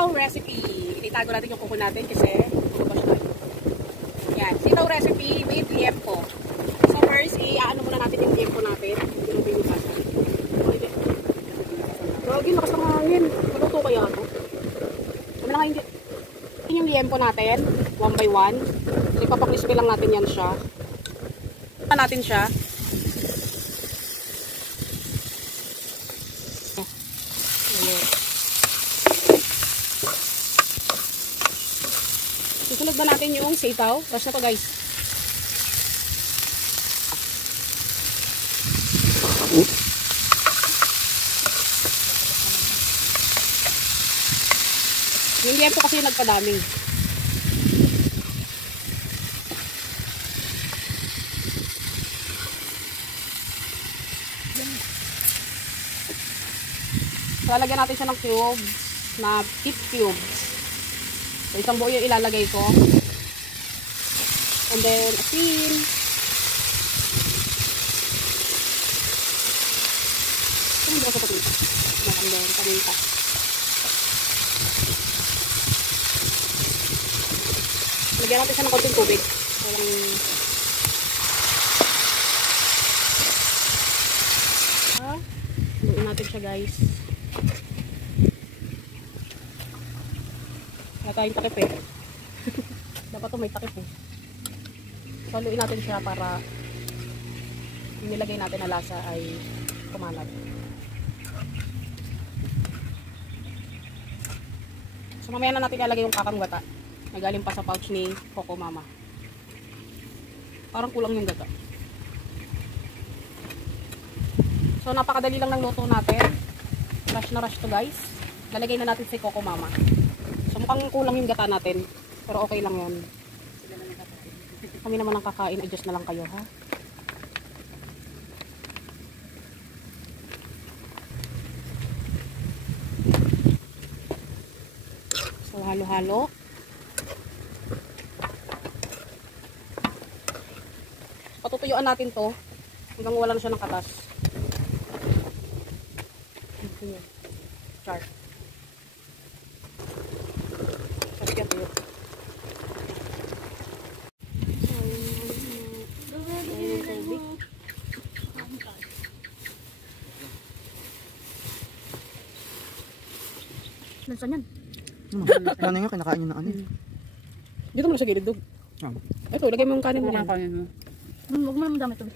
sitaw recipe. Ititago natin yung kuko natin kasi yan, sitaw recipe with liempo. So first, i-ano muna natin yung liempo natin. Ginubin yung pasta. Gagi, lakas ng hangin. Maluto kaya ito? Kami lang hindi. Yung liempo natin, 1 by 1. So ipapakrispi lang natin yan siya. Natin siya. Susunod na natin yung sitaw. Tapos na to guys. Yung liempo kasi nagpadami. So, lalagyan natin siya ng cubes na tip cubes. So, isang buo yung ilalagay ko. And then, asin. Hindi ko sa patinta. And then, paminta. Lagyan natin siya ng konting tubig. Luin natin siya guys. Wala tayong takip eh. Dapat ito may takip eh. So luin natin siya para yung nilagay natin na lasa ay kumalat. So mamaya na natin ilalagay yung kakang gata na galing pa sa pouch ni Coco Mama. Parang kulang yung gata. So napakadali lang ng luto natin. Rush na rush to guys. Lalagay na natin si Coco Mama. So mukhang kulang yung gata natin. Pero okay lang yan. Kami naman ang kakain. Adjust na lang kayo ha. So halo-halo. Patutuyuan natin to hanggang wala na siya ng katas. Char. Char tuyo. Lansan yan. Ano nga, kinakain nyo na ano. Dito mo na sa gilid, Dog. Ito, lagay mo yung kanin mo. Huwag mo naman dami ito.